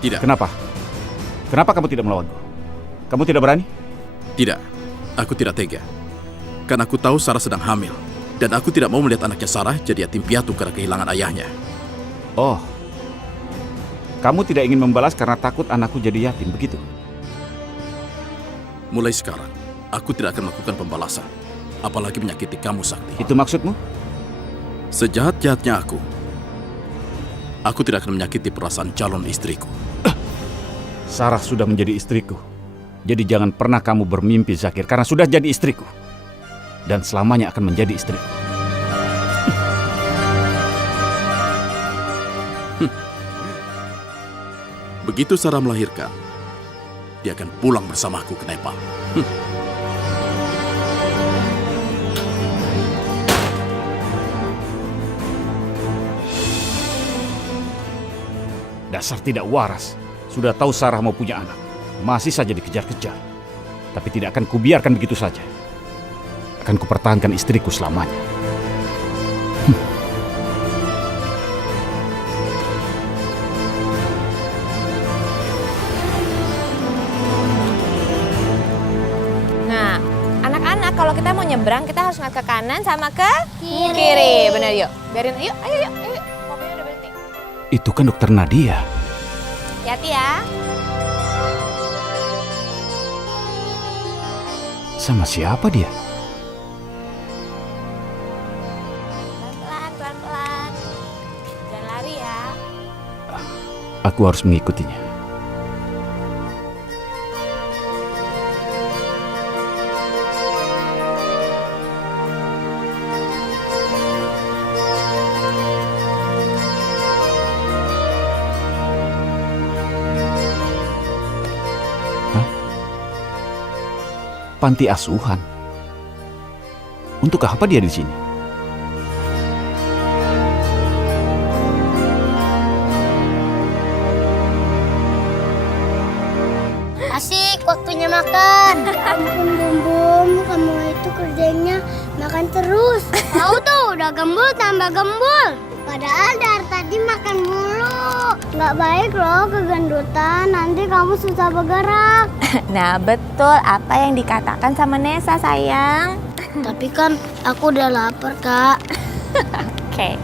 Tidak. Kenapa? Kenapa kamu tidak melawanku? Kamu tidak berani? Tidak. Aku tidak tega. Karena aku tahu Sarah sedang hamil. Dan aku tidak mau melihat anaknya Sarah jadi yatim piatu karena kehilangan ayahnya. Oh. Kamu tidak ingin membalas karena takut anakku jadi yatim, begitu? Mulai sekarang, aku tidak akan melakukan pembalasan. Apalagi menyakiti kamu, Sakti. Itu maksudmu? Sejahat-jahatnya aku tidak akan menyakiti perasaan calon istriku. Sarah sudah menjadi istriku. Jadi jangan pernah kamu bermimpi, Zakir, karena sudah jadi istriku. Dan selamanya akan menjadi istriku. Begitu Sarah melahirkan, dia akan pulang bersamaku ke Nepal. Dasar tidak waras. Sudah tahu Sarah mau punya anak. Masih saja dikejar-kejar. Tapi tidak akan kubiarkan begitu saja. Akan kupertahankan istriku selamanya. Nah, anak-anak kalau kita mau nyebrang kita harus ngadep ke kanan sama ke kiri. Benar, yuk. Biarin, yuk, ayo. Mobilnya udah berhenti. Itu kan dokter Nadia. Hati-hati ya. Sama siapa dia? Pelan-pelan. Jangan lari ya. Aku harus mengikutinya. Panti asuhan. Untuk apa dia di sini? Asik, waktunya makan. Ampun, Bum, kamu itu kerjanya makan terus. Tahu tuh, udah gembul tambah gembul. Padahal dari tadi makan mulu. Nggak baik loh kegendutan, nanti kamu susah bergerak. Nah, betul apa yang dikatakan sama Nesa, sayang. Tapi kan aku udah lapar, Kak. Oke.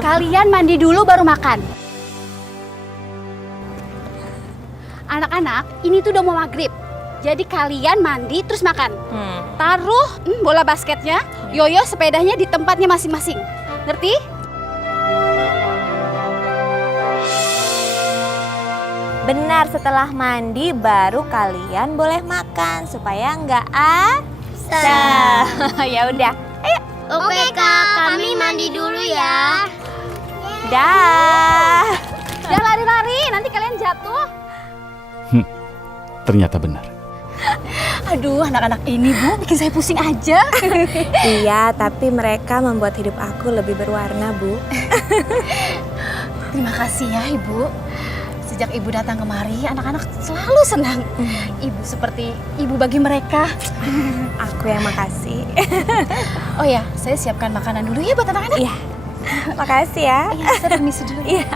Kalian mandi dulu baru makan. Anak-anak, ini tuh udah mau maghrib. Jadi kalian mandi terus makan. Taruh bola basketnya, yoyo sepedanya di tempatnya masing-masing. Ngerti? Benar, setelah mandi baru kalian boleh makan supaya nggak asam. Ya udah, ayo. Oke, Kak, kami mandi dulu ya. Dah. Jangan lari-lari, nanti kalian jatuh. Ternyata benar. Aduh, anak-anak ini, Bu, bikin saya pusing aja. Iya, tapi mereka membuat hidup aku lebih berwarna, Bu. Terima kasih ya, Ibu. Sejak Ibu datang kemari, anak-anak selalu senang. Ibu seperti ibu bagi mereka. Aku yang makasih. Oh ya, saya siapkan makanan dulu ya buat anak-anak. Iya. Makasih ya. Iya, saya permisi dulu. Iya.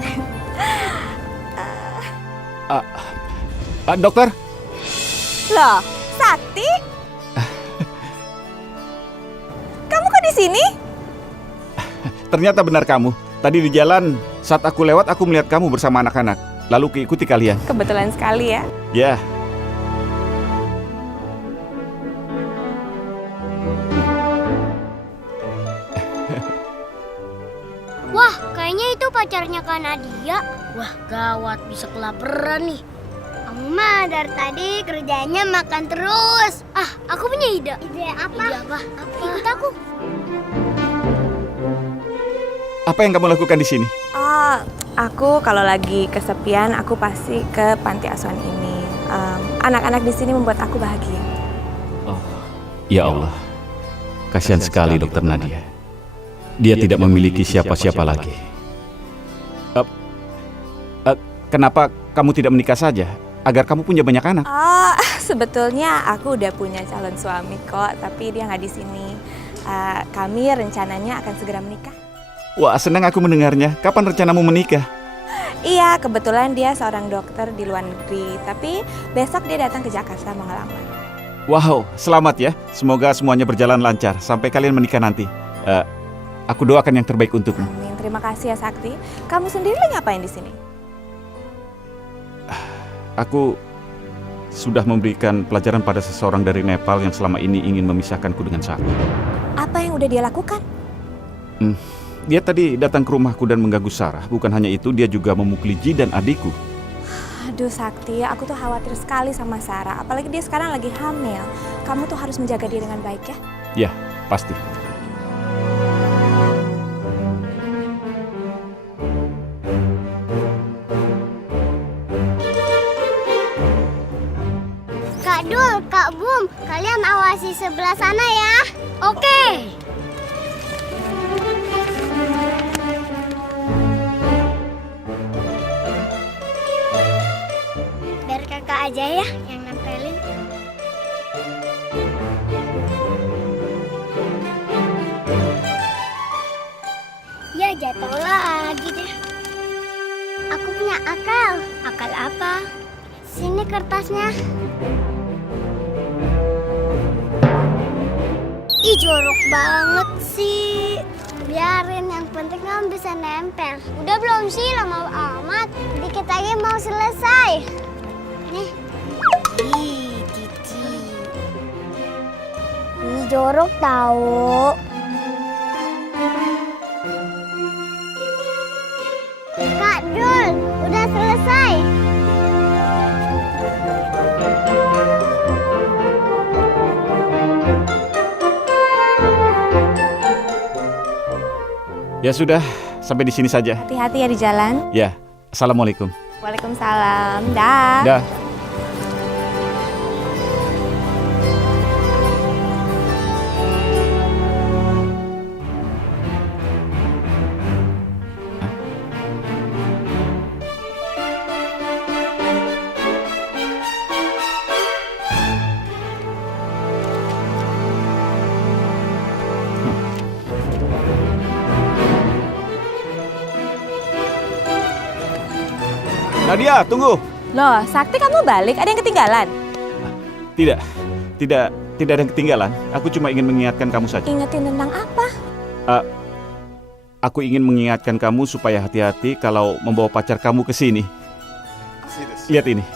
Dokter? Loh, Sakti? Kamu kok di sini? Ternyata benar kamu. Tadi di jalan, saat aku lewat, aku melihat kamu bersama anak-anak. Lalu keikuti kalian. Kebetulan sekali ya. Ya. Wah, kayaknya itu pacarnya Kak Nadia. Wah, gawat, bisa kelaparan nih. Kamu mah dari tadi kerjanya makan terus. Ah, aku punya ide. Ide apa? Ide apa? Ikut aku. Apa yang kamu lakukan di sini? Oh, aku kalau lagi kesepian, aku pasti ke panti asuhan ini. Anak-anak di sini membuat aku bahagia. Oh, ya Allah. Kasihan sekali Dokter Nadia. Dia tidak memiliki siapa-siapa lagi. Kenapa kamu tidak menikah saja? Agar kamu punya banyak anak. Oh, sebetulnya aku udah punya calon suami kok, tapi dia nggak di sini. Kami rencananya akan segera menikah. Wah, senang aku mendengarnya. Kapan rencanamu menikah? Iya, kebetulan dia seorang dokter di luar negeri. Tapi besok dia datang ke Jakarta mau ngelamar. Wow, selamat ya. Semoga semuanya berjalan lancar sampai kalian menikah nanti. Aku doakan yang terbaik untukmu. Amin, terima kasih ya Sakti. Kamu sendiri ngapain di sini? Aku sudah memberikan pelajaran pada seseorang dari Nepal yang selama ini ingin memisahkanku dengan Sarah. Apa yang udah dia lakukan? Dia tadi datang ke rumahku dan mengganggu Sarah. Bukan hanya itu, dia juga memukuli Ji dan adikku. Aduh Sakti, aku tuh khawatir sekali sama Sarah. Apalagi dia sekarang lagi hamil. Kamu tuh harus menjaga dia dengan baik ya. Ya, pasti. Kak Dul, Kak Bum, kalian awasi sebelah sana ya. Oke. Biar kakak aja ya yang nempelin. Ya jatuh lagi deh. Aku punya akal. Akal apa? Sini kertasnya. Ih, jorok banget sih. Biarin, yang penting kamu bisa nempel. Udah belum sih, lama amat. Dikit lagi mau selesai. Nih. Ih, Cici. Ini jorok tahu. Kak Dul, udah selesai. Ya sudah, sampai di sini saja. Hati-hati ya di jalan. Ya, assalamualaikum. Waalaikumsalam. Dah. Dah. Nadia, tunggu. Loh, Sakti kamu balik? Ada yang ketinggalan? Tidak ada yang ketinggalan. Aku cuma ingin mengingatkan kamu saja. Ingetin tentang apa? Aku ingin mengingatkan kamu supaya hati-hati kalau membawa pacar kamu ke sini. Lihat ini.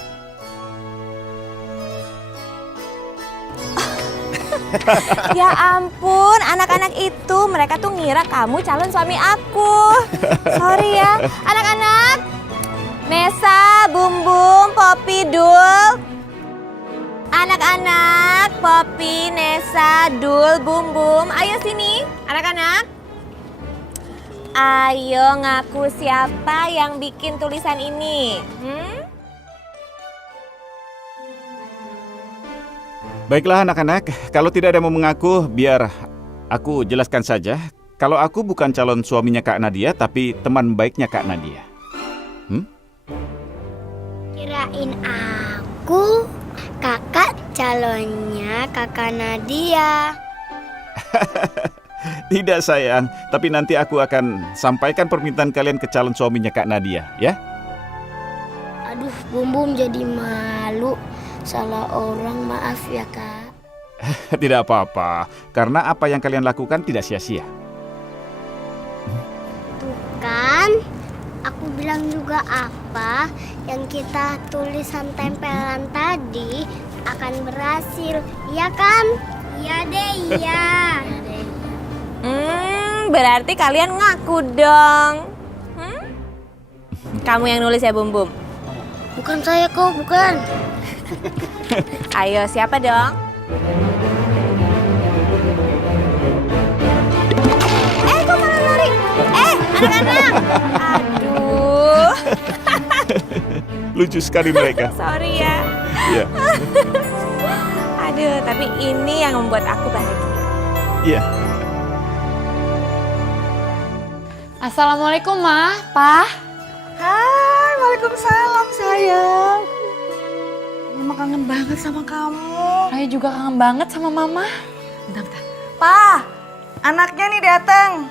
Ya ampun, anak-anak itu mereka tuh ngira kamu calon suami aku. Sorry ya, anak-anak. Nesa, Bum Bum, Poppy, Dul. Anak-anak, Poppy, Nesa, Dul, Bum Bum. Ayo sini, anak-anak. Ayo ngaku siapa yang bikin tulisan ini. Baiklah anak-anak, kalau tidak ada yang mau mengaku, biar aku jelaskan saja. Kalau aku bukan calon suaminya Kak Nadia, tapi teman baiknya Kak Nadia. Kirain aku kakak calonnya kakak Nadia. Tidak sayang, tapi nanti aku akan sampaikan permintaan kalian ke calon suaminya Kak Nadia, ya? Aduh, Bum Bum jadi malu. Salah orang, maaf ya Kak. Tidak apa-apa, karena apa yang kalian lakukan tidak sia-sia. Tuh kan, aku bilang juga apa yang kita tulisan tempelan tadi akan berhasil, iya kan? Iya deh, iya. Berarti kalian ngaku dong. Kamu yang nulis ya, Bum Bum? Bukan saya kok, bukan. Ayo, siapa dong? Kok malah lari? Anak-anak! Aduh. Lucu sekali mereka. Sorry ya. Iya. Aduh, tapi ini yang membuat aku bahagia. Iya. Assalamualaikum, Ma. Pak, Hai, waalaikumsalam sayang. Mama kangen banget sama kamu. Raya juga kangen banget sama Mama. Bentar. Pa, anaknya nih datang.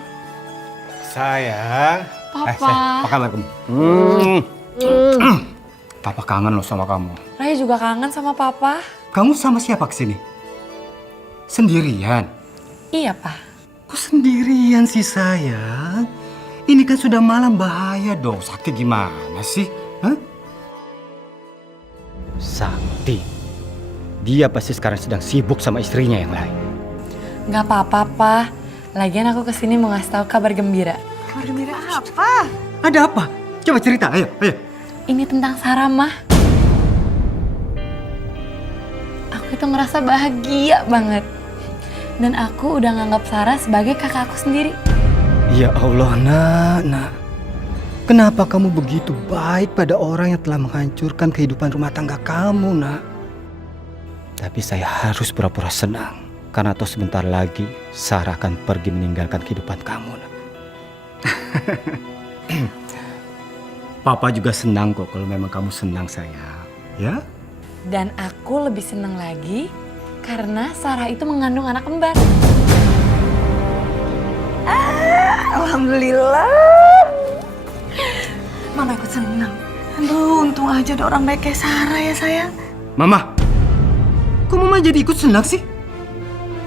Sayang, Papa. Apa kabar kamu? Papa kangen loh sama kamu. Raya juga kangen sama Papa. Kamu sama siapa kesini? Sendirian? Iya, Pa. Kok sendirian sih sayang? Ini kan sudah malam, bahaya dong. Sakti gimana sih? Hah? Sakti? Dia pasti sekarang sedang sibuk sama istrinya yang lain. Gak apa-apa, Pa. Lagian aku kesini mau ngasih tahu kabar gembira. Kabar gembira apa? Ada apa? Coba cerita, ayo. Ini tentang Sarah, Mah. Aku itu ngerasa bahagia banget. Dan aku udah nganggap Sarah sebagai kakak aku sendiri. Ya Allah, nak. Kenapa kamu begitu baik pada orang yang telah menghancurkan kehidupan rumah tangga kamu, nak? Tapi saya harus pura-pura senang. Karena toh sebentar lagi Sarah akan pergi meninggalkan kehidupan kamu, nak. Papa juga senang kok kalau memang kamu senang, sayang. Ya? Dan aku lebih seneng lagi karena Sarah itu mengandung anak kembar. Alhamdulillah. Mama ikut senang. Aduh, untung aja ada orang baik kayak Sarah ya sayang. Mama, kok Mama jadi ikut senang sih?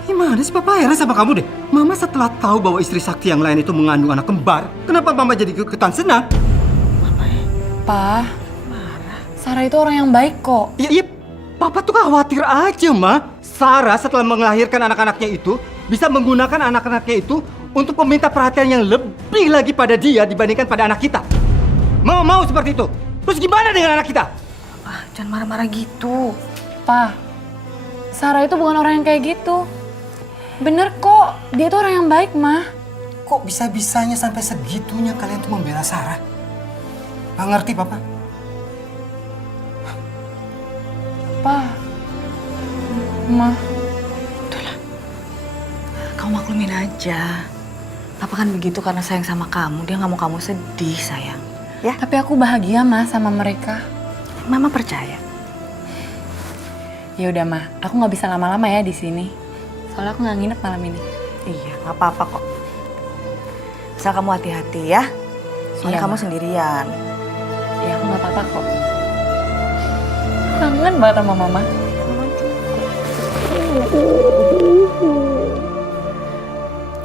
Gimana sih, Papa heran sama kamu deh. Mama setelah tahu bahwa istri Sakti yang lain itu mengandung anak kembar, kenapa Mama jadi ikutan senang? Pa, Sarah itu orang yang baik kok. Iya, Papa tuh khawatir aja, Ma. Sarah setelah melahirkan anak-anaknya itu bisa menggunakan anak-anaknya itu untuk meminta perhatian yang lebih lagi pada dia dibandingkan pada anak kita. Mau seperti itu. Terus gimana dengan anak kita? Ah, jangan marah-marah gitu. Pa, Sarah itu bukan orang yang kayak gitu. Bener kok, dia tuh orang yang baik, Ma. Kok bisa-bisanya sampai segitunya kalian tuh membela Sarah? Gak ngerti, Papa. Pa, Ma. Kamu maklumin aja. Papa kan begitu karena sayang sama kamu. Dia nggak mau kamu sedih, sayang. Ya? Tapi aku bahagia, Ma, sama mereka. Mama percaya. Ya udah, Ma. Aku nggak bisa lama-lama ya di sini. Soalnya aku nggak nginep malam ini. Iya, nggak apa-apa kok. Asal kamu hati-hati ya. Soalnya Iya, kamu Ma. sendirian. Ya aku nggak apa-apa kok. Kangen banget sama Mama.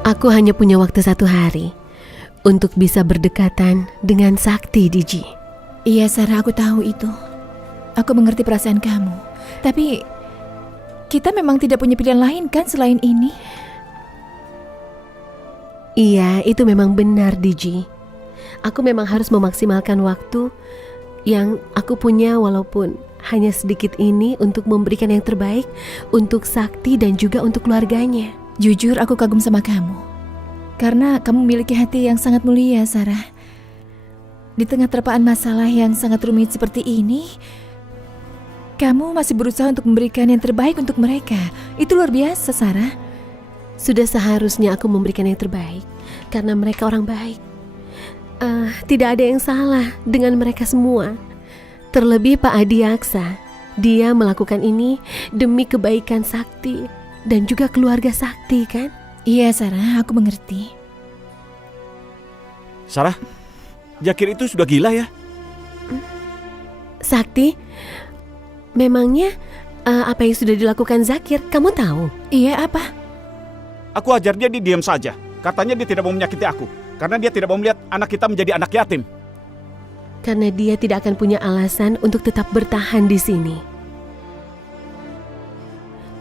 Aku hanya punya waktu 1 hari untuk bisa berdekatan dengan Sakti, Diji. Iya, Sarah, aku tahu itu. Aku mengerti perasaan kamu. Tapi kita memang tidak punya pilihan lain kan selain ini? Iya, itu memang benar, Diji. Aku memang harus memaksimalkan waktu yang aku punya walaupun hanya sedikit ini untuk memberikan yang terbaik untuk Sakti dan juga untuk keluarganya. Jujur, aku kagum sama kamu. Karena kamu memiliki hati yang sangat mulia, Sarah. Di tengah terpaan masalah yang sangat rumit seperti ini, kamu masih berusaha untuk memberikan yang terbaik untuk mereka. Itu luar biasa, Sarah. Sudah seharusnya aku memberikan yang terbaik karena mereka orang baik. Tidak ada yang salah dengan mereka semua. Terlebih Pak Adi Aksa. Dia melakukan ini demi kebaikan Sakti dan juga keluarga Sakti, kan? Iya, Sarah, aku mengerti. Sarah, Zakir itu sudah gila ya? Sakti, memangnya apa yang sudah dilakukan Zakir, kamu tahu? Iya, apa? Aku ajar dia diam saja. Katanya dia tidak mau menyakiti aku. Karena dia tidak mau melihat anak kita menjadi anak yatim. Karena dia tidak akan punya alasan untuk tetap bertahan di sini.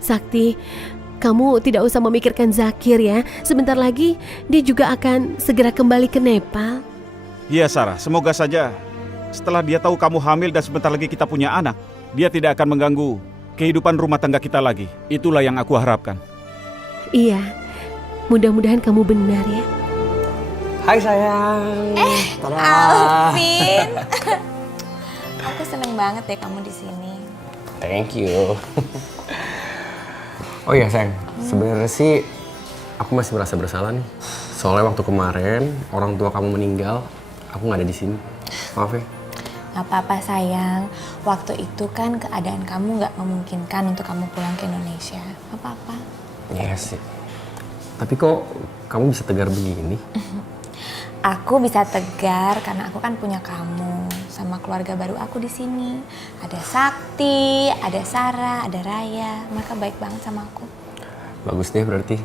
Sakti, kamu tidak usah memikirkan Zakir ya. Sebentar lagi dia juga akan segera kembali ke Nepal. Iya, Sarah, semoga saja setelah dia tahu kamu hamil dan sebentar lagi kita punya anak, dia tidak akan mengganggu kehidupan rumah tangga kita lagi. Itulah yang aku harapkan. Iya, mudah-mudahan kamu benar ya. Hai sayang. Alvin. Aku seneng banget deh kamu di sini. Thank you. Oh iya sayang, sebenarnya sih aku masih merasa bersalah nih. Soalnya waktu kemarin orang tua kamu meninggal, aku nggak ada di sini. Maaf ya. Gak apa-apa sayang. Waktu itu kan keadaan kamu gak memungkinkan untuk kamu pulang ke Indonesia. Gak apa-apa. Iya sih. Tapi kok kamu bisa tegar begini? Aku bisa tegar karena aku kan punya kamu sama keluarga baru aku di sini. Ada Sakti, ada Sarah, ada Raya. Mereka baik banget sama aku. Bagus deh berarti.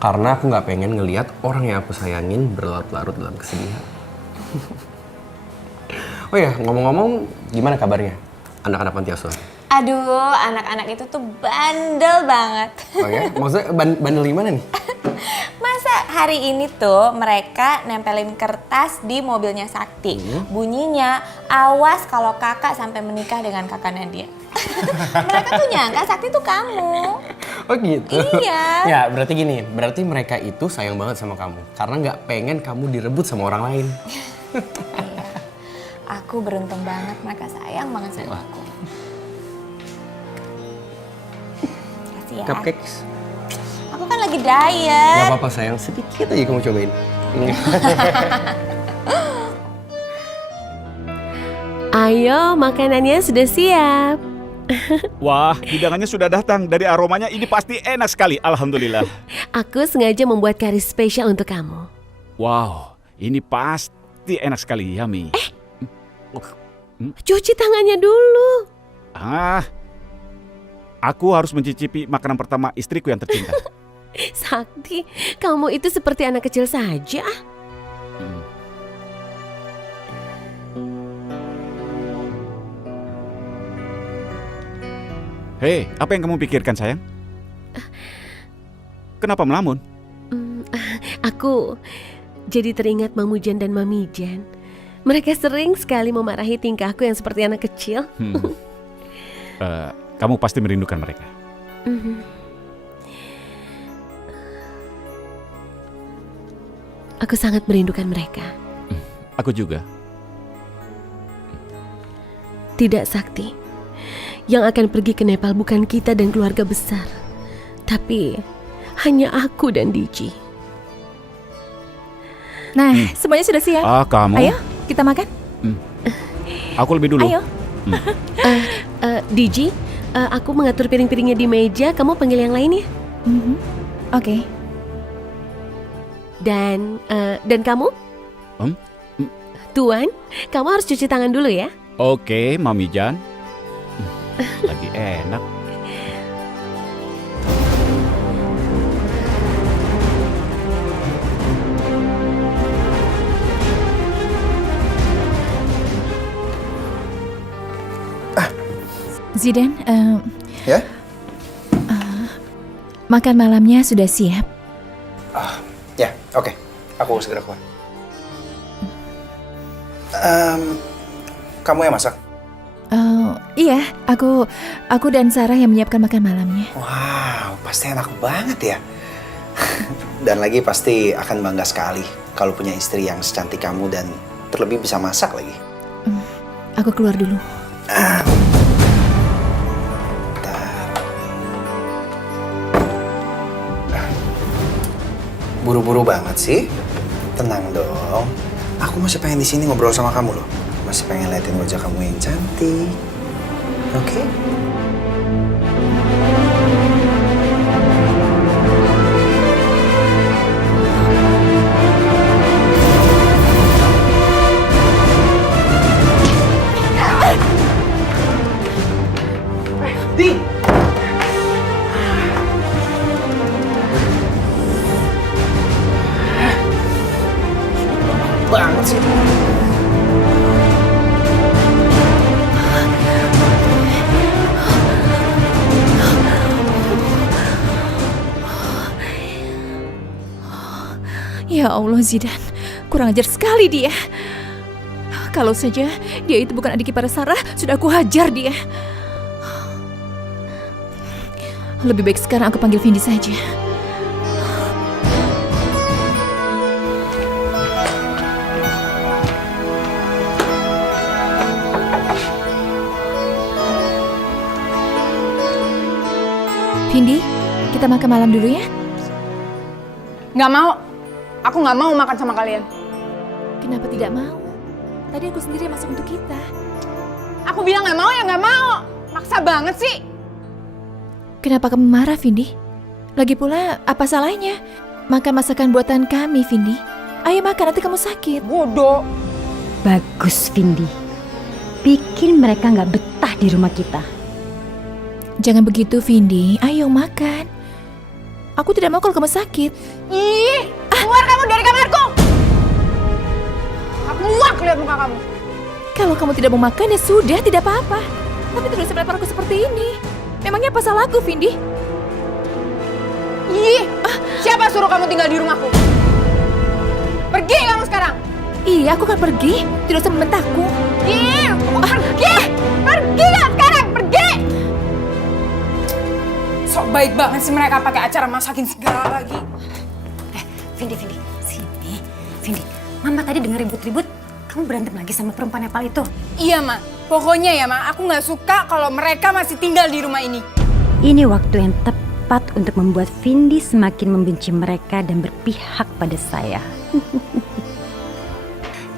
Karena aku nggak pengen ngelihat orang yang aku sayangin berlarut-larut dalam kesedihan. Oh ya, ngomong-ngomong, gimana kabarnya anak-anak panti asuhan? Aduh, anak-anak itu tuh bandel banget. Oh ya, maksudnya bandel gimana nih? Masa hari ini tuh mereka nempelin kertas di mobilnya Sakti. Bunyinya, awas kalau kakak sampai menikah dengan kakak Nadia. Mereka tuh nyangka Sakti tuh kamu. Oh gitu? Iya. Ya berarti gini, berarti mereka itu sayang banget sama kamu. Karena nggak pengen kamu direbut sama orang lain. Iya. Aku beruntung banget, mereka sayang banget sama aku. Kasih ya. Cupcakes? Aku kan lagi diet. Gak apa-apa sayang, sedikit aja kamu cobain. Ayo, makanannya sudah siap. Wah, hidangannya sudah datang. Dari aromanya ini pasti enak sekali, alhamdulillah. Aku sengaja membuat kari spesial untuk kamu. Wow, ini pasti enak sekali, yummy. Cuci tangannya dulu. Aku harus mencicipi makanan pertama istriku yang tercinta. Sakti, kamu itu seperti anak kecil saja. Hei, apa yang kamu pikirkan, sayang? Kenapa melamun? Aku jadi teringat Mamujan dan Mamijan. Mereka sering sekali memarahi tingkahku yang seperti anak kecil. Kamu pasti merindukan mereka. Aku sangat merindukan mereka. Aku juga. Tidak, Sakti. Yang akan pergi ke Nepal bukan kita dan keluarga besar, tapi hanya aku dan Diji. Nah, semuanya sudah siap. Kamu? Ayo, kita makan. Aku lebih dulu. Ayo. Diji, aku mengatur piring-piringnya di meja. Kamu panggil yang lain ya. Oke. Dan kamu? Tuan, kamu harus cuci tangan dulu ya. Oke, Mami Jan. Lagi enak. Zidan, Ya? makan malamnya sudah siap. Ya, oke. Aku segera keluar. Kamu yang masak? Iya, aku dan Sarah yang menyiapkan makan malamnya. Wow, pasti enak banget ya. Dan lagi pasti akan bangga sekali kalau punya istri yang secantik kamu dan terlebih bisa masak lagi. Aku keluar dulu. Buru-buru banget sih. Tenang dong. Aku masih pengen di sini ngobrol sama kamu loh. Masih pengen liatin wajah kamu yang cantik. Oke? Di! Banget sih. Ya Allah Zidan, kurang ajar sekali dia. Kalau saja dia itu bukan adik ipar Sarah, sudah aku hajar dia. Lebih baik sekarang aku panggil Vindi saja. Vindi, kita makan malam dulu ya? Nggak mau. Aku nggak mau makan sama kalian. Kenapa tidak mau? Tadi aku sendiri yang masak untuk kita. Aku bilang nggak mau ya nggak mau. Maksa banget sih. Kenapa kamu marah, Vindi? Lagi pula, apa salahnya? Makan masakan buatan kami, Vindi. Ayo makan, nanti kamu sakit. Bodoh. Bagus, Vindi. Bikin mereka nggak betah di rumah kita. Jangan begitu, Vindi. Ayo makan. Aku tidak mau kalau kamu sakit. Ih, keluar kamu dari kamarku. Aku muak lihat muka kamu. Kalau kamu tidak mau makan ya sudah, tidak apa-apa. Tapi terus melempar aku seperti ini. Memangnya apa salahku, Vindi? Ih, siapa suruh kamu tinggal di rumahku? Pergi kamu sekarang. Iya, aku akan pergi. Tidak usah membentakku. Ih, pergi! Pergi nggak sekarang? Pergi! Sok baik banget sih mereka pakai acara masakin segala lagi. Vindi, sini. Vindi, Mama tadi dengar ribut-ribut. Kamu berantem lagi sama perempuan Nepal itu? Iya, Ma. Pokoknya ya, Ma, aku nggak suka kalau mereka masih tinggal di rumah ini. Ini waktu yang tepat untuk membuat Vindi semakin membenci mereka dan berpihak pada saya.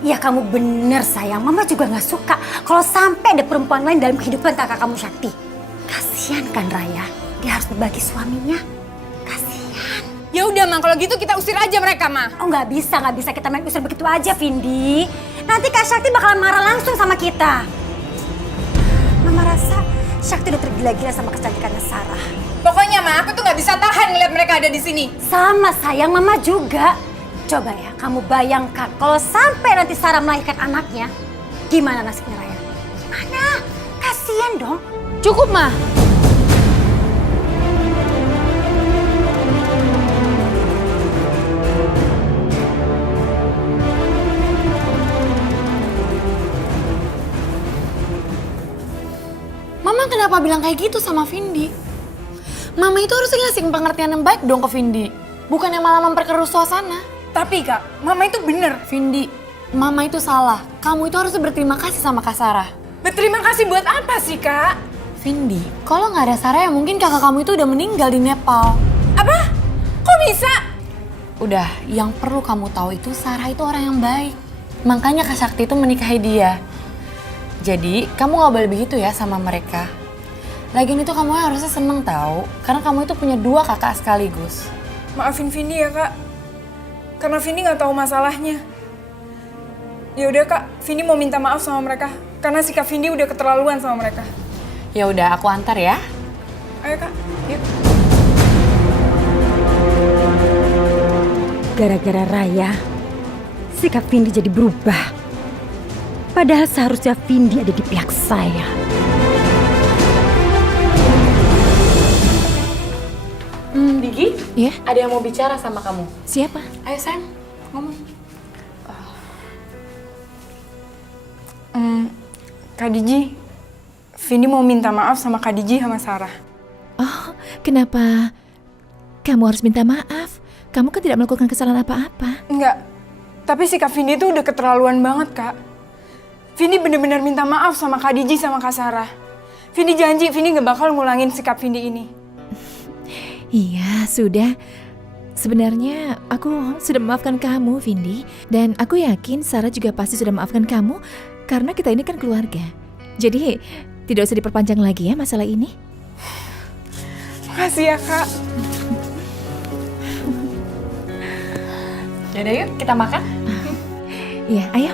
Ya kamu bener sayang, Mama juga nggak suka kalau sampai ada perempuan lain dalam kehidupan kakak kamu Sakti. Kasian kan Raya, dia harus berbagi suaminya. Kasian. Ya udah, Ma, kalau gitu kita usir aja mereka, Ma. Oh nggak bisa kita main usir begitu aja, Vindi. Nanti Kak Sakti bakalan marah langsung sama kita. Mama rasa Sakti udah tergila-gila sama kecantikannya Sarah. Pokoknya, Ma, aku tuh nggak bisa tahan ngeliat mereka ada di sini. Sama sayang, Mama juga. Coba ya, kamu bayangkan kalau sampai nanti Sarah melahirkan anaknya, gimana nasibnya Raya? Gimana? Kasian dong. Cukup, Ma. Mama kenapa bilang kayak gitu sama Vindi? Mama itu harusnya ngasih pengertian yang baik dong ke Vindi. Bukan yang malah memperkeruh suasana. Tapi Kak, Mama itu bener. Vindi, Mama itu salah. Kamu itu harusnya berterima kasih sama Kak Sarah. Berterima kasih buat apa sih, Kak? Vindi, kalau nggak ada Sarah ya mungkin kakak kamu itu udah meninggal di Nepal. Apa? Kok bisa? Udah, yang perlu kamu tahu itu Sarah itu orang yang baik. Makanya Kak Sakti itu menikahi dia. Jadi, kamu nggak boleh begitu ya sama mereka. Lagian itu kamu harusnya seneng tahu, karena kamu itu punya 2 kakak sekaligus. Maafin Vindi ya, Kak. Karena Vindi nggak tahu masalahnya. Ya udah, Kak, Vindi mau minta maaf sama mereka karena sikap Vindi udah keterlaluan sama mereka. Ya udah, aku antar ya. Ayo, Kak. Yuk. Gara-gara Raya, sikap Vindi jadi berubah. Padahal seharusnya Vindi ada di pihak saya. Digi? Iya? Ada yang mau bicara sama kamu. Siapa? Ayo, sayang. Ngomong. Kak Diji, Vindi mau minta maaf sama Kak Diji sama Sarah. Oh, kenapa kamu harus minta maaf? Kamu kan tidak melakukan kesalahan apa-apa. Enggak, tapi sikap Vindi tuh udah keterlaluan banget, Kak. Vindi bener-bener minta maaf sama Kak Diji sama Kak Sarah. Vindi janji, Vindi gak bakal ngulangin sikap Vindi ini. Iya, sudah. Sebenarnya aku sudah memaafkan kamu, Vindi. Dan aku yakin Sarah juga pasti sudah memaafkan kamu karena kita ini kan keluarga. Jadi tidak usah diperpanjang lagi ya masalah ini. Makasih ya, Kak. Yaudah yuk, kita makan. Iya, ayo.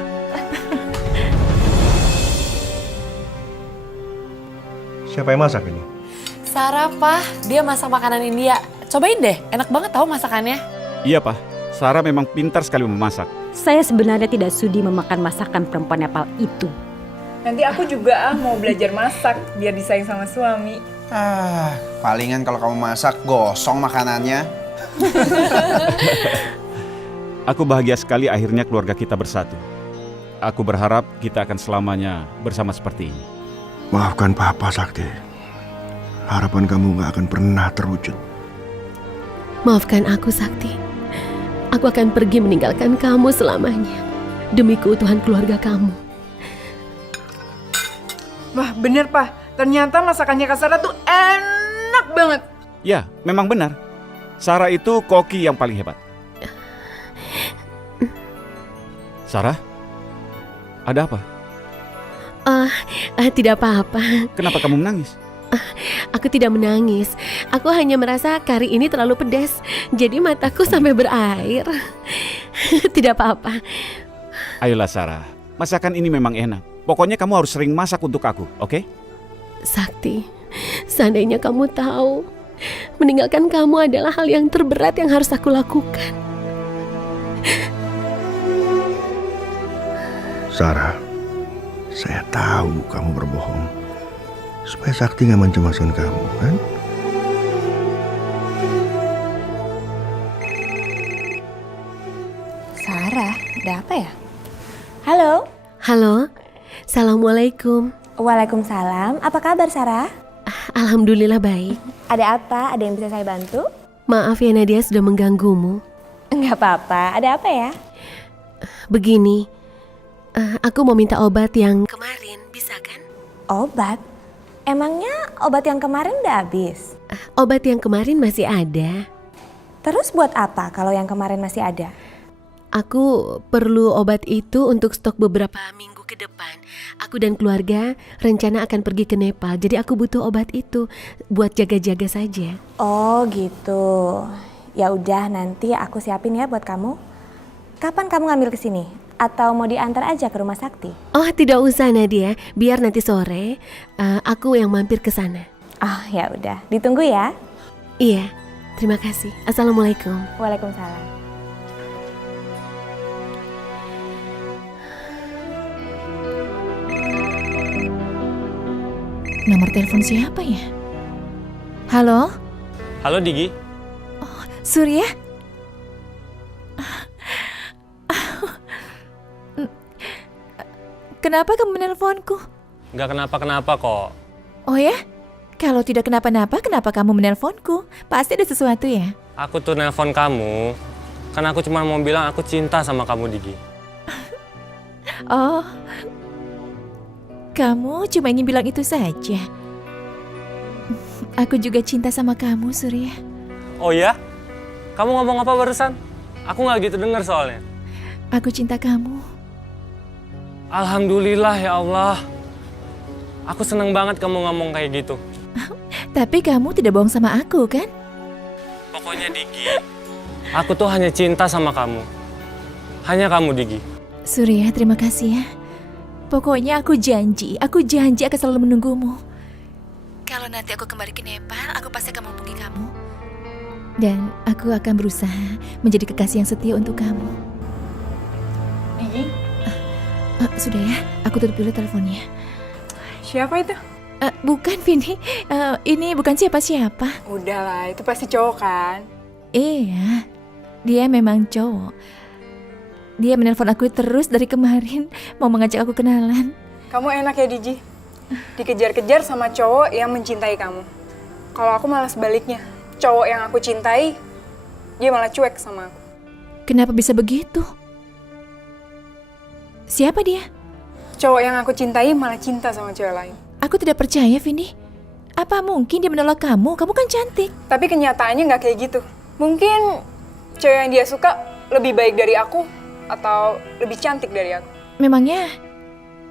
Siapa yang masak ini? Sarah, Pak. Dia masak makanan India. Cobain deh, enak banget tahu masakannya. Iya, Pak. Sarah memang pintar sekali memasak. Saya sebenarnya tidak sudi memakan masakan perempuan Nepal itu. Nanti aku juga mau belajar masak biar disayang sama suami. Palingan kalau kamu masak gosong makanannya. Aku bahagia sekali akhirnya keluarga kita bersatu. Aku berharap kita akan selamanya bersama seperti ini. Maafkan Papa, Sakti. Harapan kamu gak akan pernah terwujud. Maafkan aku, Sakti. Aku akan pergi meninggalkan kamu selamanya demi keutuhan keluarga kamu. Wah, bener, Pak. Ternyata masakannya Kak Sarah tuh enak banget. Ya, memang benar. Sarah itu koki yang paling hebat. Sarah? Ada apa? Tidak apa-apa. Kenapa kamu menangis? Aku tidak menangis. Aku hanya merasa kari ini terlalu pedas. Jadi mataku sampai berair. Tidak apa-apa. Ayolah Sarah, masakan ini memang enak. Pokoknya kamu harus sering masak untuk aku, oke? Sakti, seandainya kamu tahu, meninggalkan kamu adalah hal yang terberat yang harus aku lakukan. Sarah, saya tahu kamu berbohong. Supaya Sakti nggak mencemaskan kamu, kan? Sarah, ada apa ya? Halo. Halo, Assalamualaikum. Waalaikumsalam. Apa kabar Sarah? Alhamdulillah baik. Ada apa? Ada yang bisa saya bantu? Maaf ya Nadia sudah mengganggumu. Enggak apa-apa. Ada apa ya? Begini, aku mau minta obat yang kemarin, bisa kan? Obat? Emangnya obat yang kemarin udah habis? Obat yang kemarin masih ada. Terus buat apa kalau yang kemarin masih ada? Aku perlu obat itu untuk stok beberapa minggu ke depan. Aku dan keluarga rencana akan pergi ke Nepal, jadi aku butuh obat itu buat jaga-jaga saja. Oh gitu. Ya udah, nanti aku siapin ya buat kamu. Kapan kamu ngambil ke sini? Atau mau diantar aja ke rumah Sakti? Oh tidak usah Nadia, biar nanti sore aku yang mampir ke sana. Oh ya udah, ditunggu ya. Iya, terima kasih. Assalamualaikum. Waalaikumsalam. Nomor telepon siapa ya? Halo? Halo Digi. Surya? Kenapa kamu menelponku? Nggak kenapa-kenapa kok. Oh ya? Kalau tidak kenapa-napa, kenapa kamu menelponku? Pasti ada sesuatu ya? Aku tuh nelpon kamu, karena aku cuma mau bilang aku cinta sama kamu, Digi. Oh, kamu cuma ingin bilang itu saja. Aku juga cinta sama kamu, Surya. Oh ya? Kamu ngomong apa barusan? Aku nggak gitu dengar soalnya. Aku cinta kamu. Alhamdulillah ya Allah. Aku seneng banget kamu ngomong kayak gitu. Tapi kamu tidak bohong sama aku, kan? Pokoknya Digi, aku tuh hanya cinta sama kamu. Hanya kamu, Digi. Surya, terima kasih ya. Pokoknya aku janji akan selalu menunggumu. Kalau nanti aku kembali ke Nepal, aku pasti akan menghubungi kamu. Dan aku akan berusaha menjadi kekasih yang setia untuk kamu. Digi? Sudah ya, aku tutup dulu teleponnya. Siapa itu? Bukan, Vini. Ini bukan siapa-siapa. Udahlah, itu pasti cowok kan? Iya, dia memang cowok. Dia menelpon aku terus dari kemarin, mau mengajak aku kenalan. Kamu enak ya, Digi? Dikejar-kejar sama cowok yang mencintai kamu. Kalau aku malah sebaliknya. Cowok yang aku cintai, dia malah cuek sama aku. Kenapa bisa begitu? Siapa dia? Cowok yang aku cintai malah cinta sama cewek lain. Aku tidak percaya, Vini. Apa mungkin dia menolak kamu? Kamu kan cantik. Tapi kenyataannya nggak kayak gitu. Mungkin cewek yang dia suka lebih baik dari aku atau lebih cantik dari aku. Memangnya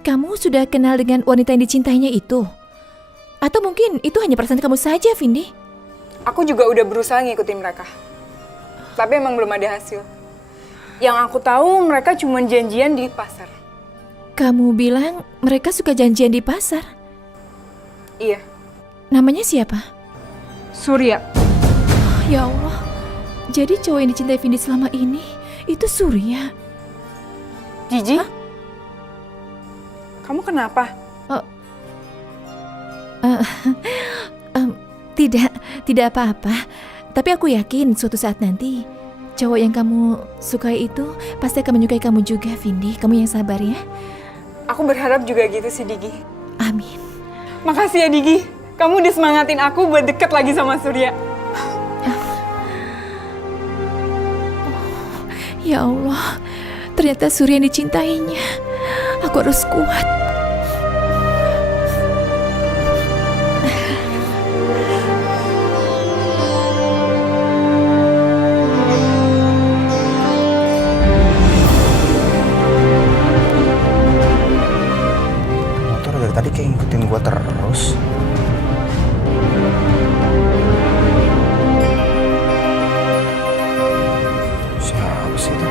kamu sudah kenal dengan wanita yang dicintainya itu? Atau mungkin itu hanya perasaan kamu saja, Vindi? Aku juga udah berusaha ngikutin mereka. Tapi emang belum ada hasil. Yang aku tahu mereka cuma janjian di pasar. Kamu bilang mereka suka janjian di pasar? Iya. Namanya siapa? Surya. Ya Allah. Jadi cowok yang dicintai Vindi selama ini itu Surya. Gigi? Kamu kenapa? Tidak apa-apa. Tapi aku yakin suatu saat nanti cowok yang kamu sukai itu pasti akan menyukai kamu juga, Vindi. Kamu yang sabar ya. Aku berharap juga gitu sih, Digi. Amin. Makasih ya, Digi. Kamu udah semangatin aku buat deket lagi sama Surya. Ya Allah, ternyata Surya yang dicintainya. Aku harus kuat. Motor dari tadi kayak ngikutin gua terus. Siapa sih itu?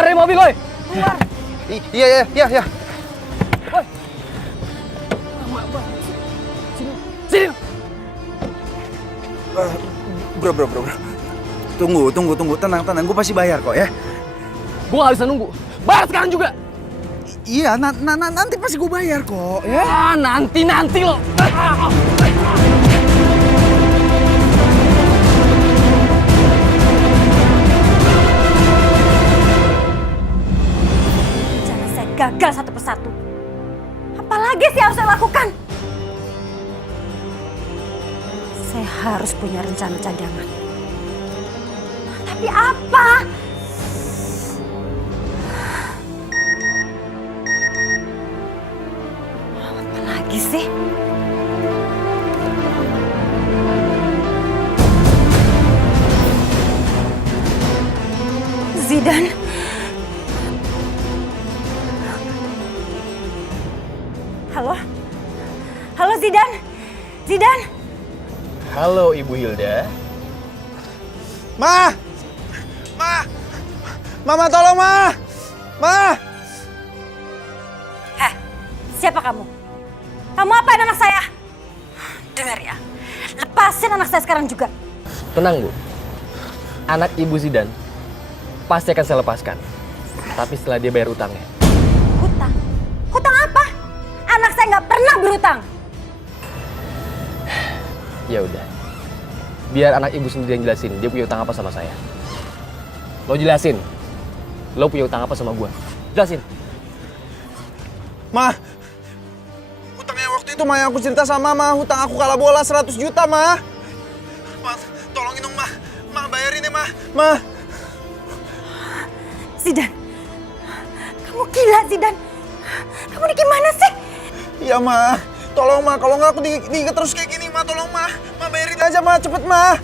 Keluar dari mobil, woi. Keluar. Iya. Woi. Sini. Bro. Tunggu. Tenang. Gue pasti bayar kok ya. Gue gak bisa nunggu. Bayar sekarang juga. Iya, nanti pasti gue bayar kok ya. Nanti lo. Rencana saya gagal satu persatu. Apalagi sih harus saya lakukan? Saya harus punya rencana cadangan. Tapi apa? Apa lagi sih? Zidane. Halo Zidane. Halo Ibu Hilda. Mama tolong Ma. Siapa kamu? Kamu apain anak saya? Dengar ya, lepasin anak saya sekarang juga. Tenang Bu. Anak Ibu Zidane pasti akan saya lepaskan. Tapi setelah dia bayar utangnya. Hutang? Hutang apa? Anak saya nggak pernah berhutang. Ya udah. Biar anak Ibu sendiri yang jelasin dia punya utang apa sama saya. Lo jelasin. Lo punya utang apa sama gua? Jelasin. Ma, hutangnya waktu itu yang aku cerita sama Ma, hutang aku kalah bola 100 juta Ma, tolongin dong Ma, bayarin ya Ma. Zidane, kamu gila Zidane. Kamu ini gimana sih? Iya Ma, tolong Ma, kalau nggak aku diikat terus kayak gini Ma, tolong Ma bayarin aja Ma, cepet Ma.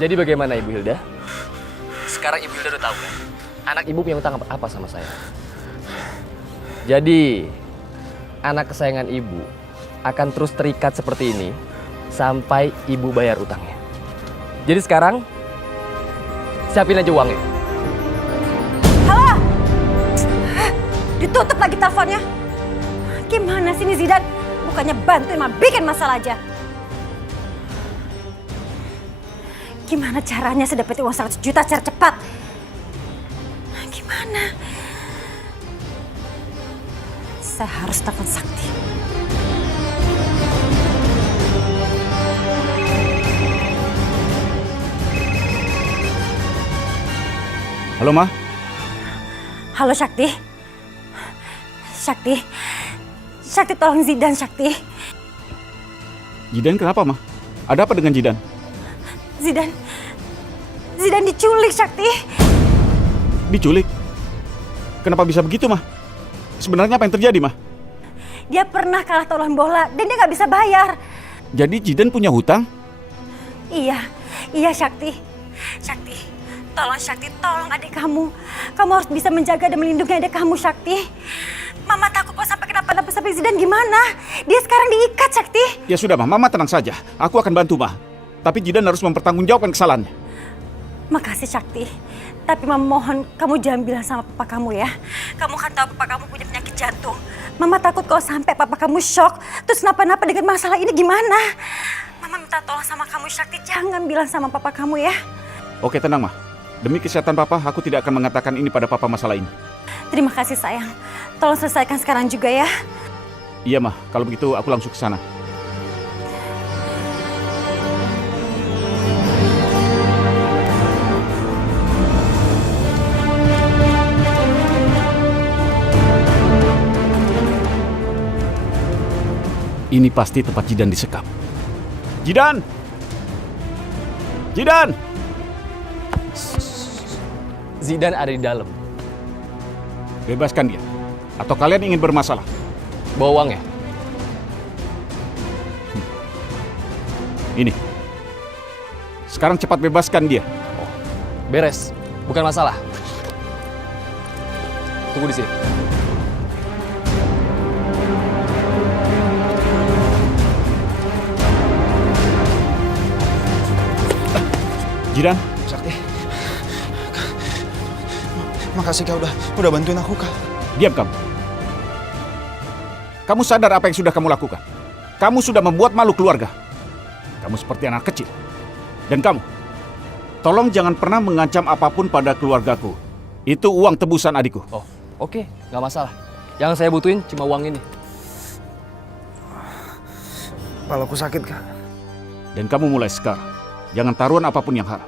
Jadi bagaimana Ibu Hilda? Sekarang Ibu Hilda udah tahu kan? Anak Ibu punya utang apa sama saya? Jadi, anak kesayangan Ibu akan terus terikat seperti ini sampai Ibu bayar utangnya. Jadi sekarang, siapin aja uangnya. Halo? Ditutup lagi teleponnya. Gimana sih ini Zidane? Bukannya bantuin malah bikin masalah aja. Gimana caranya saya dapetin uang 100 juta secara cepat? Gimana? Saya harus telepon Sakti. Halo, Ma. Halo Sakti. Sakti tolong Zidane, Sakti. Zidane kenapa, Ma? Ada apa dengan Zidane? Zidane diculik, Sakti. Diculik? Kenapa bisa begitu, Ma? Sebenarnya apa yang terjadi, Ma? Dia pernah kalah taruhan bola dan dia nggak bisa bayar. Jadi Zidane punya hutang? Iya Sakti. Tolong adik kamu. Kamu harus bisa menjaga dan melindungi adik kamu, Sakti. Mama takut kalau sampai kenapa-napa sampai Zidane gimana? Dia sekarang diikat, Sakti. Ya sudah, Ma. Mama tenang saja. Aku akan bantu, Ma. Tapi Zidane harus mempertanggungjawabkan kesalahannya. Makasih, Sakti. Tapi Mama mohon kamu jangan bilang sama papa kamu ya. Kamu kan tahu papa kamu punya penyakit jantung. Mama takut kalau sampai papa kamu shock, terus kenapa-napa dengan masalah ini gimana? Mama minta tolong sama kamu, Sakti. Jangan bilang sama papa kamu ya. Oke, tenang, Ma. Demi kesehatan Papa, aku tidak akan mengatakan ini pada Papa masalah ini. Terima kasih, sayang. Tolong selesaikan sekarang juga ya. Iya, Ma. Kalau begitu aku langsung ke sana. Ini pasti tempat Zidane disekap. Zidane! Zidane ada di dalam. Bebaskan dia. Atau kalian ingin bermasalah? Bawa uangnya. Ini. Sekarang cepat bebaskan dia. Beres. Bukan masalah. Tunggu di sini. Zidane, Sakti. Makasih Kak udah bantuin aku, Kak. Diam kamu. Kamu sadar apa yang sudah kamu lakukan? Kamu sudah membuat malu keluarga. Kamu seperti anak kecil. Dan kamu, tolong jangan pernah mengancam apapun pada keluargaku. Itu uang tebusan adikku. Oh, oke, nggak masalah. Yang saya butuhin cuma uang ini. Kepalaku sakit, Kak. Dan kamu mulai sekarang, jangan taruhan apapun yang haram.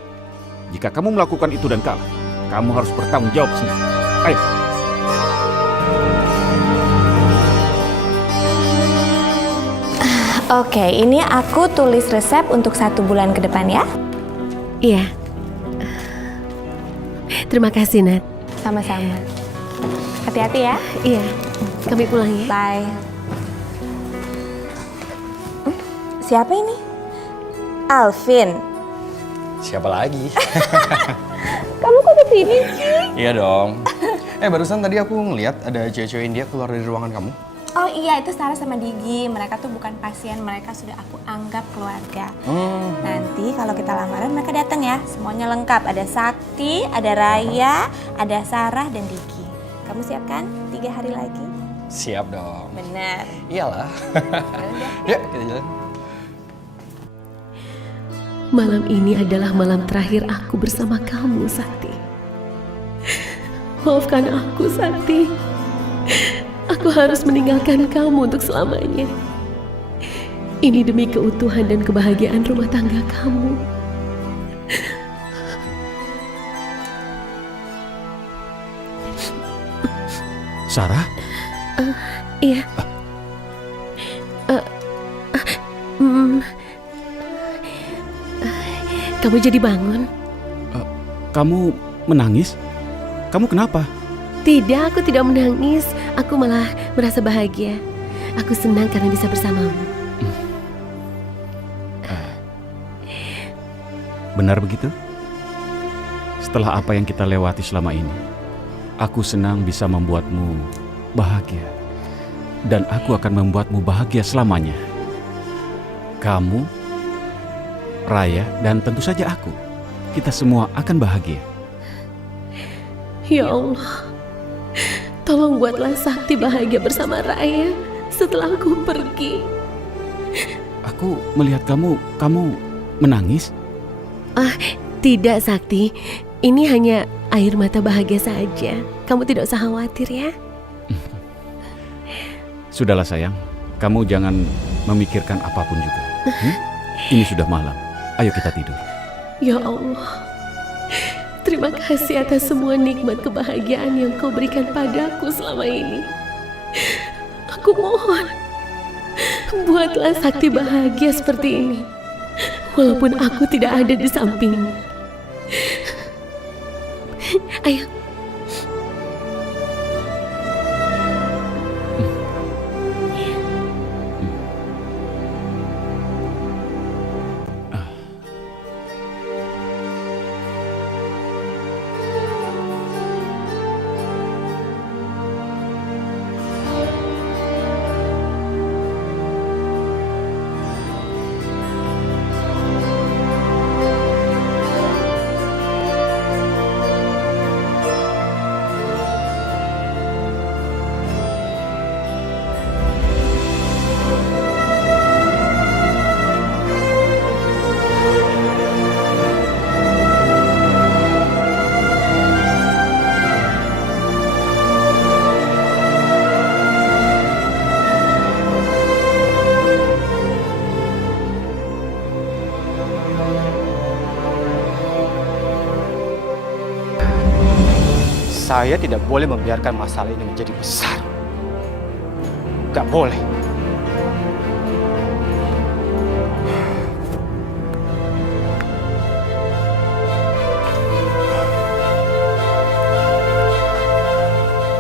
Jika kamu melakukan itu dan kalah, kamu harus bertanggung jawab sendiri. Ayo. Oke, ini aku tulis resep untuk 1 bulan ke depan ya. Iya. Terima kasih, Nat. Sama-sama. Hati-hati ya. Iya. Kami pulang ya. Bye. Siapa ini? Alvin. Siapa lagi? Kamu kok kesini sih? Iya dong. Barusan tadi aku ngeliat ada cewek-cewek India keluar dari ruangan kamu. Oh iya, itu Sarah sama Digi. Mereka tuh bukan pasien, mereka sudah aku anggap keluarga. Nanti kalau kita lamaran mereka datang ya. Semuanya lengkap. Ada Sakti, ada Raya, ada Sarah dan Digi. Kamu siap kan? 3 hari lagi. Siap dong. Benar. Iyalah. Yuk kita jalan. Malam ini adalah malam terakhir aku bersama kamu, Sakti. Maafkan aku, Sakti. Aku harus meninggalkan kamu untuk selamanya. Ini demi keutuhan dan kebahagiaan rumah tangga kamu. Sarah? Iya. Kamu jadi bangun? Kamu menangis? Kamu kenapa? Tidak, aku tidak menangis. Aku malah merasa bahagia. Aku senang karena bisa bersamamu. Benar begitu? Setelah apa yang kita lewati selama ini, aku senang bisa membuatmu bahagia. Dan aku akan membuatmu bahagia selamanya. Kamu, Raya, dan tentu saja aku. Kita semua akan bahagia. Ya Allah, tolong buatlah Sakti bahagia bersama Raya setelah aku pergi. Aku melihat kamu menangis. Tidak Sakti, ini hanya air mata bahagia saja. Kamu tidak usah khawatir ya. Sudahlah sayang, kamu jangan memikirkan apapun juga. Ini sudah malam, ayo kita tidur. Ya Allah, terima kasih atas semua nikmat kebahagiaan yang kau berikan padaku selama ini. Aku mohon, buatlah Sakti bahagia seperti ini, walaupun aku tidak ada di sampingnya. Ayo. Saya tidak boleh membiarkan masalah ini menjadi besar. Gak boleh.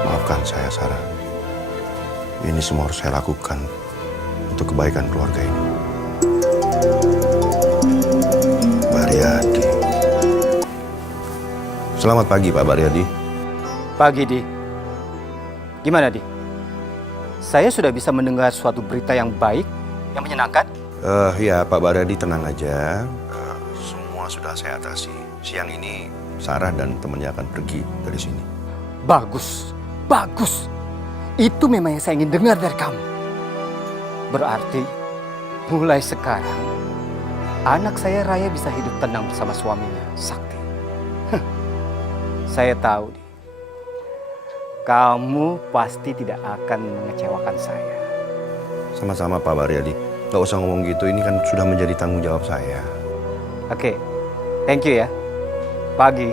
Maafkan saya, Sarah. Ini semua harus saya lakukan untuk kebaikan keluarga ini. Baryadi. Selamat pagi, Pak Baryadi. Pagi, Di. Gimana, Di? Saya sudah bisa mendengar suatu berita yang baik, yang menyenangkan. Ya, Pak Baryadi tenang aja. Semua sudah saya atasi. siang ini Sarah dan temannya akan pergi dari sini. Bagus, bagus. Itu memang yang saya ingin dengar dari kamu. Berarti mulai sekarang anak saya Raya bisa hidup tenang bersama suaminya, Sakti. Saya tahu, Di. Kamu pasti tidak akan mengecewakan saya. Sama-sama Pak Baryadi. Gak usah ngomong gitu, ini kan sudah menjadi tanggung jawab saya. Oke, thank you ya. Pagi.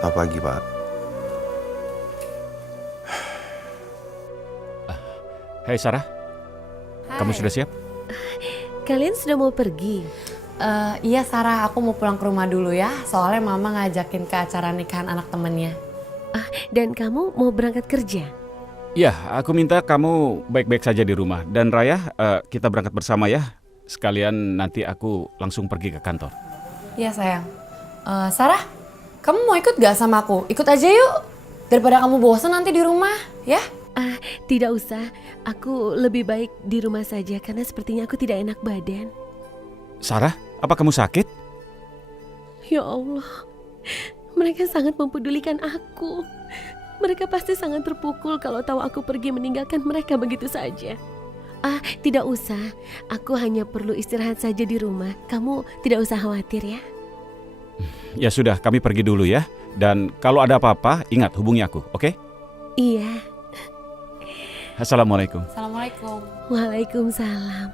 Selamat pagi, Pak. Hai Sarah, kamu sudah siap? Kalian sudah mau pergi? Iya Sarah, aku mau pulang ke rumah dulu ya. Soalnya mama ngajakin ke acara nikahan anak temennya. Dan kamu mau berangkat kerja? Ya, aku minta kamu baik-baik saja di rumah. Dan Raya, kita berangkat bersama ya. Sekalian nanti aku langsung pergi ke kantor. Iya sayang. Sarah, kamu mau ikut gak sama aku? Ikut aja yuk. Daripada kamu bosan nanti di rumah, ya? Tidak usah. Aku lebih baik di rumah saja karena sepertinya aku tidak enak badan. Sarah, apa kamu sakit? Ya Allah, mereka sangat mempedulikan aku. Mereka pasti sangat terpukul kalau tahu aku pergi meninggalkan mereka begitu saja. Tidak usah. Aku hanya perlu istirahat saja di rumah. Kamu tidak usah khawatir ya. Ya sudah, kami pergi dulu ya. Dan kalau ada apa-apa, ingat hubungi aku, oke? Iya. Assalamualaikum. Assalamualaikum. Waalaikumsalam.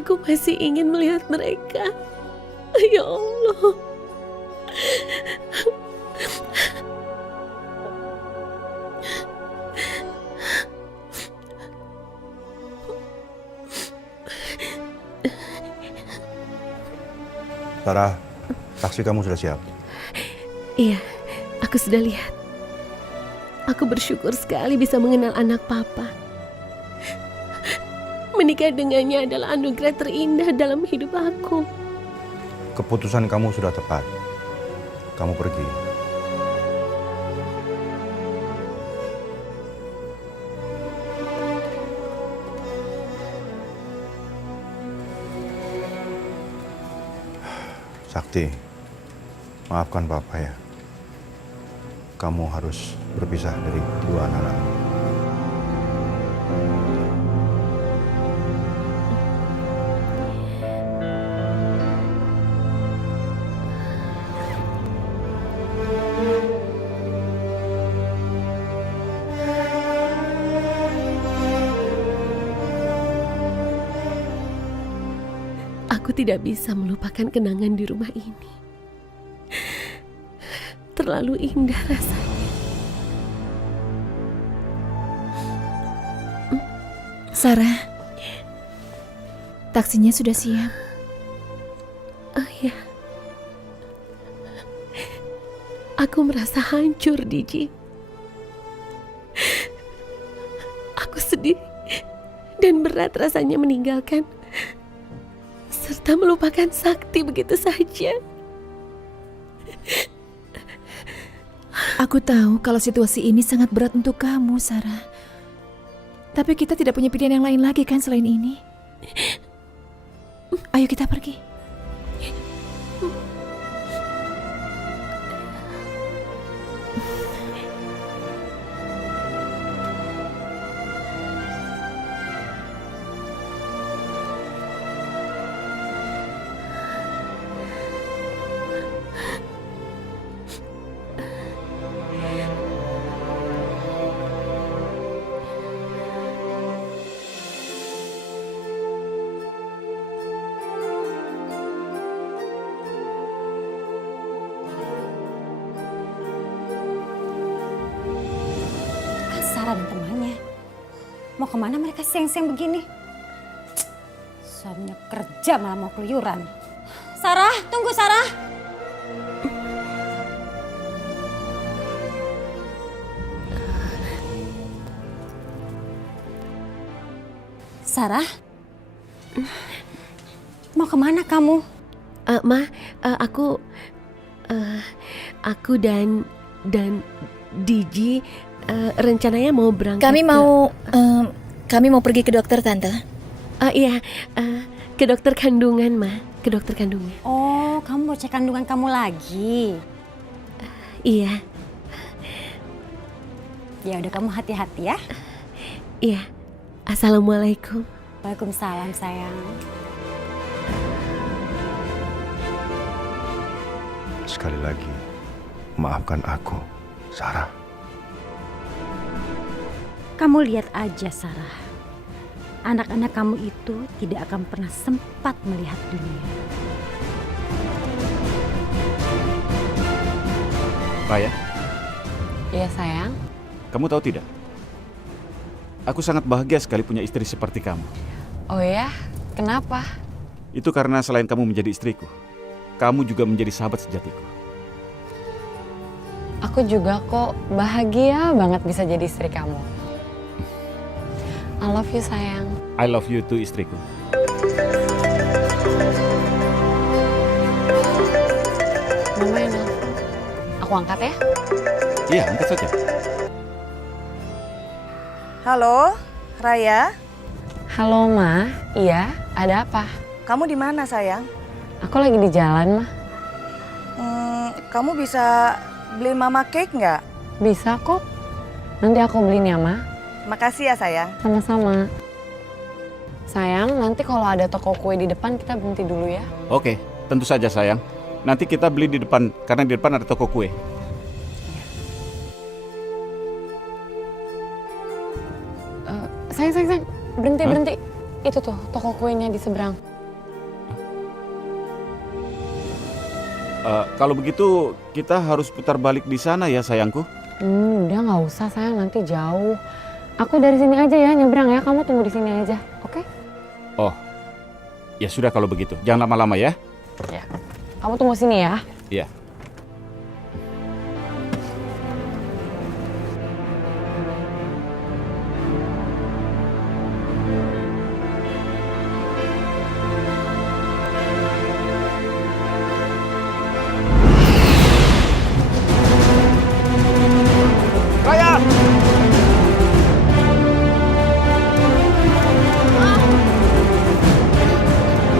Aku masih ingin melihat mereka. Ya Allah. Sarah, taksi kamu sudah siap? Iya, aku sudah lihat. Aku bersyukur sekali bisa mengenal anak papa. Menikah dengannya adalah anugerah terindah dalam hidup aku. Keputusan kamu sudah tepat. Kamu pergi. Sakti, maafkan Papa ya. Kamu harus berpisah dari dua anak. Aku tidak bisa melupakan kenangan di rumah ini. Terlalu indah rasanya. Sarah, taksinya sudah siap. Oh ya. Aku merasa hancur, Diji. Aku sedih dan berat rasanya meninggalkan serta melupakan Sakti begitu saja. Aku tahu kalau situasi ini sangat berat untuk kamu, Sarah. Tapi kita tidak punya pilihan yang lain lagi kan selain ini. Ayo kita pergi. Sarah dan temannya. Mau kemana mereka siang-siang begini? Suaminya kerja malah mau keluyuran. Sarah, tunggu Sarah. Sarah, Mau kemana kamu? Ma, aku dan Diji rencananya mau berangkat. Kami mau pergi ke dokter, Tante. Iya, ke dokter kandungan, Ma. Ke dokter kandungan. Oh, kamu mau cek kandungan kamu lagi? Iya. Ya udah, kamu hati-hati ya. Iya. Assalamualaikum. Waalaikumsalam, sayang. Sekali lagi, maafkan aku, Sarah. Kamu lihat aja, Sarah. Anak-anak kamu itu tidak akan pernah sempat melihat dunia. Raya, Iya sayang. kamu tahu tidak? Aku sangat bahagia sekali punya istri seperti kamu. Oh ya, kenapa? Itu karena selain kamu menjadi istriku, kamu juga menjadi sahabat sejatiku. Aku juga kok bahagia banget bisa jadi istri kamu. I love you sayang. I love you too, istriku. Mama yang nelfon. Aku angkat ya. Iya, angkat saja. Halo, Raya. Halo Ma, iya ada apa? Kamu di mana sayang? Aku lagi di jalan, Ma. Kamu bisa beliin Mama cake nggak? Bisa kok. Nanti aku beliin ya, Ma. Makasih ya sayang. Sama-sama. Sayang, nanti kalau ada toko kue di depan kita berhenti dulu ya. Oke, tentu saja sayang. Nanti kita beli di depan, karena di depan ada toko kue. Sayang. Berhenti. Itu tuh, toko kuenya di seberang. Kalau begitu, kita harus putar balik di sana ya sayangku. Udah nggak usah sayang, nanti jauh. Aku dari sini aja ya, nyebrang ya. Kamu tunggu di sini aja, oke? Oh, ya sudah kalau begitu. Jangan lama-lama ya. Ya. Kamu tunggu sini ya. Iya.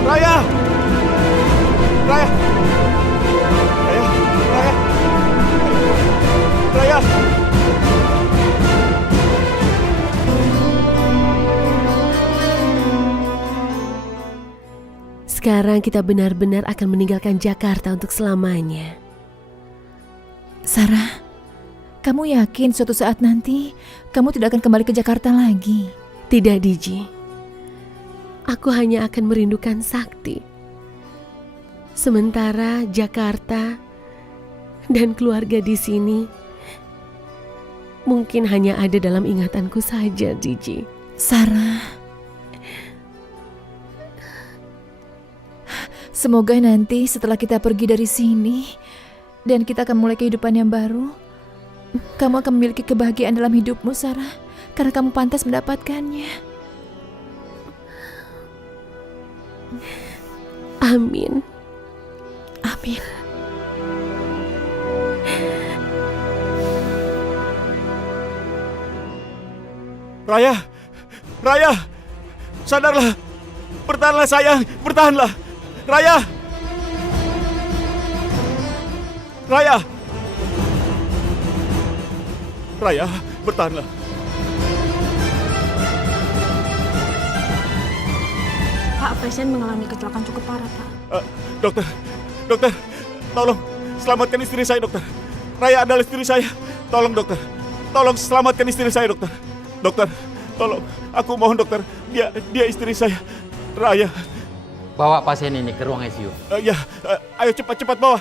Raya! Raya! Raya! Raya! Sekarang kita benar-benar akan meninggalkan Jakarta untuk selamanya. Sarah, kamu yakin suatu saat nanti kamu tidak akan kembali ke Jakarta lagi? Tidak, Diji. Aku hanya akan merindukan Sakti. Sementara Jakarta dan keluarga di sini mungkin hanya ada dalam ingatanku saja, Diji. Sarah, semoga nanti setelah kita pergi dari sini dan kita akan mulai kehidupan yang baru, kamu akan memiliki kebahagiaan dalam hidupmu, Sarah, karena kamu pantas mendapatkannya. Amin. Amin. Raya! Raya! Sadarlah! Bertahanlah sayang! Bertahanlah! Raya! Raya! Raya, bertahanlah. Pak, pasien mengalami kecelakaan cukup parah, Pak. Dokter, tolong selamatkan istri saya, dokter. Raya adalah istri saya. Tolong, dokter. Tolong selamatkan istri saya, dokter. Dokter, tolong. Aku mohon, dokter. Dia istri saya. Raya. Bawa pasien ini ke ruang ICU. Ayo cepat bawa.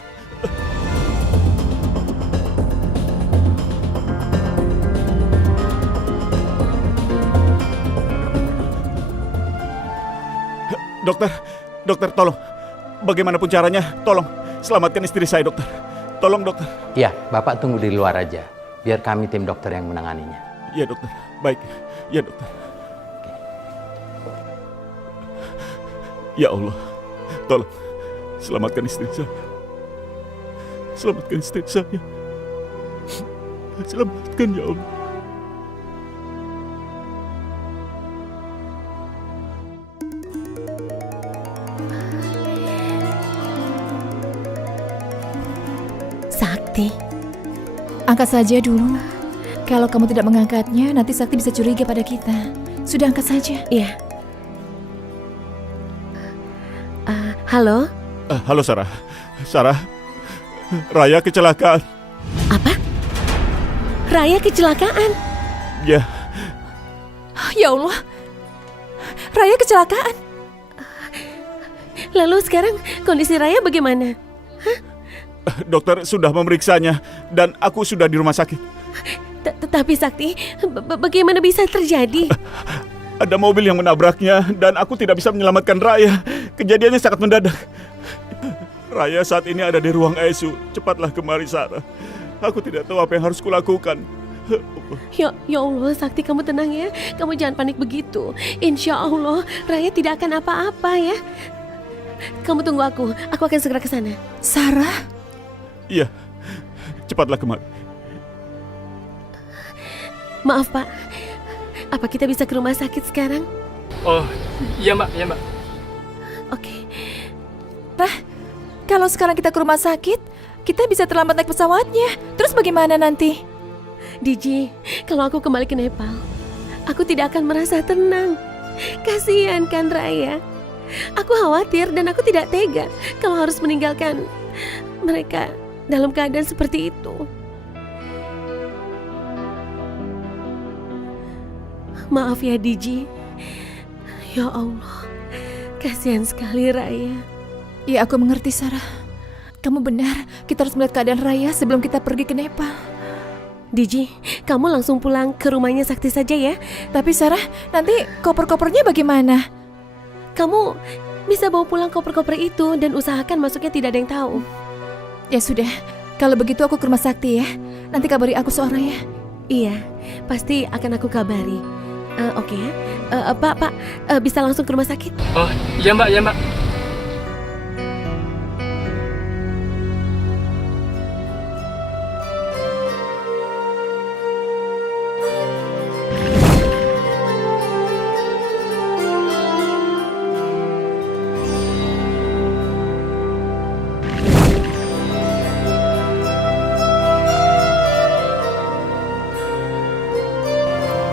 Dokter, tolong. Bagaimanapun caranya, tolong selamatkan istri saya, dokter. Tolong, dokter. Iya, Bapak tunggu di luar aja. Biar kami tim dokter yang menanganinya. Iya, dokter. Baik. Iya, dokter. Ya Allah, tolong selamatkan istri saya. Selamatkan istri saya. Selamatkan ya Allah. Sakti. Angkat saja dulu. Kalau kamu tidak mengangkatnya, nanti Sakti bisa curiga pada kita. Sudah angkat saja. Iya. Halo? Halo Sarah. Sarah, Raya kecelakaan. Apa? Raya kecelakaan? Ya. Ya Allah. Raya kecelakaan. Lalu sekarang kondisi Raya bagaimana? Dokter sudah memeriksanya dan aku sudah di rumah sakit. Tapi Sakti, bagaimana bisa terjadi? Ada mobil yang menabraknya dan aku tidak bisa menyelamatkan Raya. Kejadiannya sangat mendadak. Raya saat ini ada di ruang ICU. Cepatlah kemari, Sarah. Aku tidak tahu apa yang harus kulakukan. Ya Allah, Sakti, kamu tenang ya. Kamu jangan panik begitu. Insya Allah, Raya tidak akan apa-apa ya. Kamu tunggu aku akan segera ke sana. Sarah? Iya, cepatlah kemari. Maaf Pak, apa kita bisa ke rumah sakit sekarang? Oh, iya Mbak, iya Mbak. Oke. Rah, kalau sekarang kita ke rumah sakit, kita bisa terlambat naik pesawatnya. Terus bagaimana nanti? Diji, kalau aku kembali ke Nepal, aku tidak akan merasa tenang. Kasihan kan Raya. Aku khawatir dan aku tidak tega kalau harus meninggalkan mereka dalam keadaan seperti itu. Maaf ya Diji. Ya Allah, kasihan sekali Raya. Ya aku mengerti Sarah. Kamu benar, kita harus melihat keadaan Raya sebelum kita pergi ke Nepal. Diji, kamu langsung pulang ke rumahnya Sakti saja ya. Tapi Sarah, nanti koper-kopernya bagaimana? Kamu bisa bawa pulang koper-koper itu dan usahakan masuknya tidak ada yang tahu. Ya sudah, kalau begitu aku ke rumah Sakti ya. Nanti kabari aku soal Raya. Iya, pasti akan aku kabari. Oke ya. Pak, bisa langsung ke rumah sakit? Oh, iya Mbak, iya Mbak.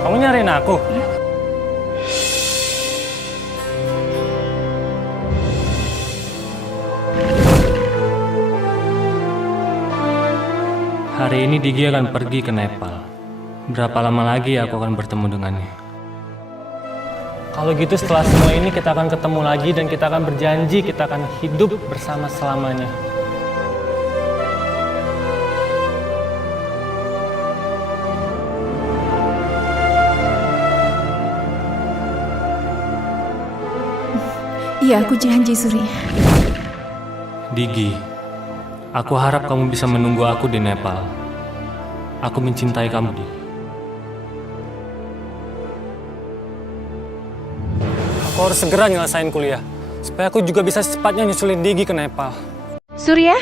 Kamu nyariin aku? Hari ini Digi akan pergi ke Nepal. Berapa lama lagi aku akan bertemu dengannya? Kalau gitu setelah semua ini kita akan ketemu lagi dan kita akan berjanji kita akan hidup bersama selamanya. Iya, aku janji, Surya. Digi, aku harap kamu bisa menunggu aku di Nepal. Aku mencintai kamu, Digi. Aku harus segera nyelesain kuliah, supaya aku juga bisa secepatnya nyusulin Digi ke Nepal. Surya?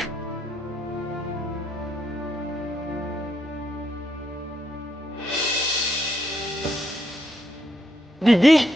Digi?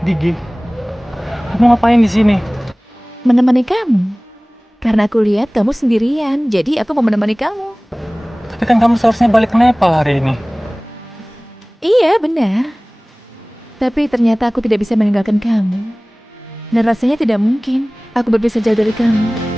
Digi, kamu ngapain di sini? Menemani kamu. Karena aku lihat kamu sendirian, jadi aku mau menemani kamu. Tapi kan kamu seharusnya balik ke Nepal hari ini. Iya, benar. Tapi ternyata aku tidak bisa meninggalkan kamu. Dan rasanya tidak mungkin aku berpisah jauh dari kamu.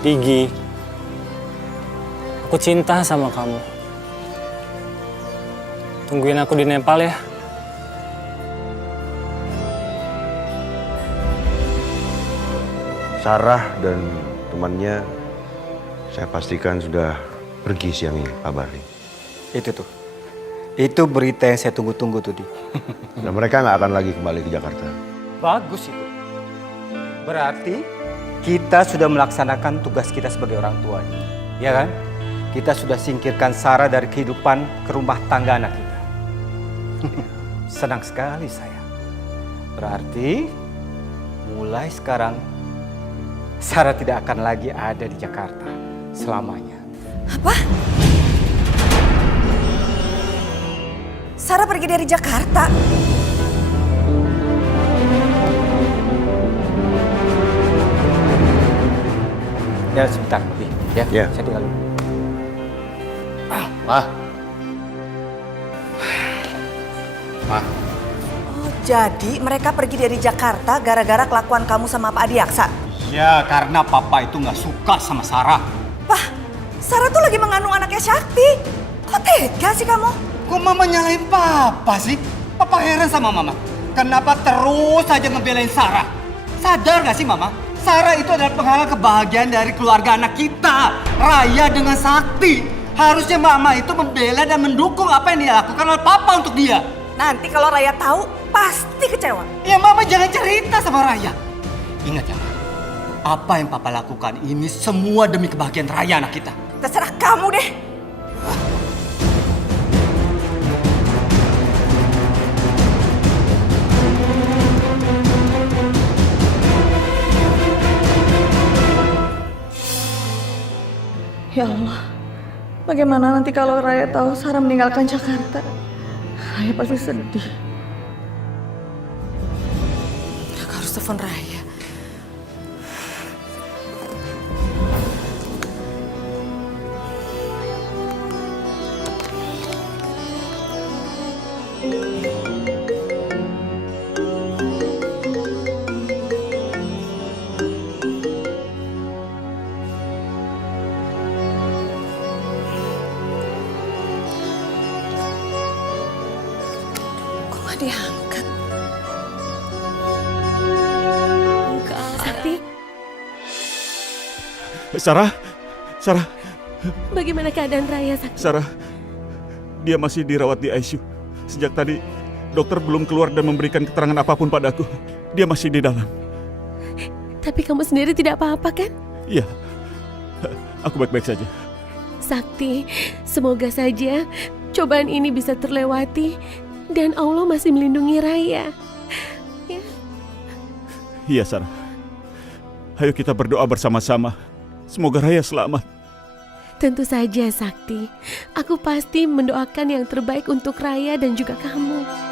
Gigi, aku cinta sama kamu. Tungguin aku di Nepal ya. Sarah dan temannya saya pastikan sudah pergi siang ini, Pak Barli. Itu tuh. Itu berita yang saya tunggu-tunggu tuh, Di. Dan mereka nggak akan lagi kembali ke Jakarta. Bagus itu. Berarti kita sudah melaksanakan tugas kita sebagai orang tua. Ya kan? Kita sudah singkirkan Sarah dari kehidupan ke rumah tangga anak kita. Senang sekali saya. Berarti mulai sekarang Sarah tidak akan lagi ada di Jakarta selamanya. Apa? Sarah pergi dari Jakarta? Ya sebentar, Bi. Ya. Saya tinggal dulu. Ma. Oh, jadi mereka pergi dari Jakarta gara-gara kelakuan kamu sama Pak Adiaksa? Ya, karena Papa itu nggak suka sama Sarah. Pak, Sarah tuh lagi mengandung anaknya Sakti. Kok tega sih kamu? Kok Mama nyalain Papa sih? Papa heran sama Mama. Kenapa terus saja ngebelain Sarah? Sadar gak sih Mama? Sarah itu adalah penghalang kebahagiaan dari keluarga anak kita. Raya dengan Sakti. Harusnya Mama itu membela dan mendukung apa yang dia lakukan oleh Papa untuk dia. Nanti kalau Raya tahu, pasti kecewa. Ya Mama jangan cerita sama Raya. Ingat ya, apa yang Papa lakukan ini semua demi kebahagiaan Raya anak kita. Terserah kamu deh. Ya Allah, bagaimana nanti kalau Raya tahu Sarah meninggalkan Jakarta? Raya pasti sedih. Aku harus telepon Raya. Diangkat. Sakti, Sarah, bagaimana keadaan Raya, Sakti? Sarah, dia masih dirawat di ICU. Sejak tadi, dokter belum keluar dan memberikan keterangan apapun padaku. Dia masih di dalam. Tapi kamu sendiri tidak apa-apa kan? Iya, aku baik-baik saja. Sakti, semoga saja cobaan ini bisa terlewati dan Allah masih melindungi Raya. Ya. Iya, Sarah. Ayo kita berdoa bersama-sama. Semoga Raya selamat. Tentu saja, Sakti. Aku pasti mendoakan yang terbaik untuk Raya dan juga kamu.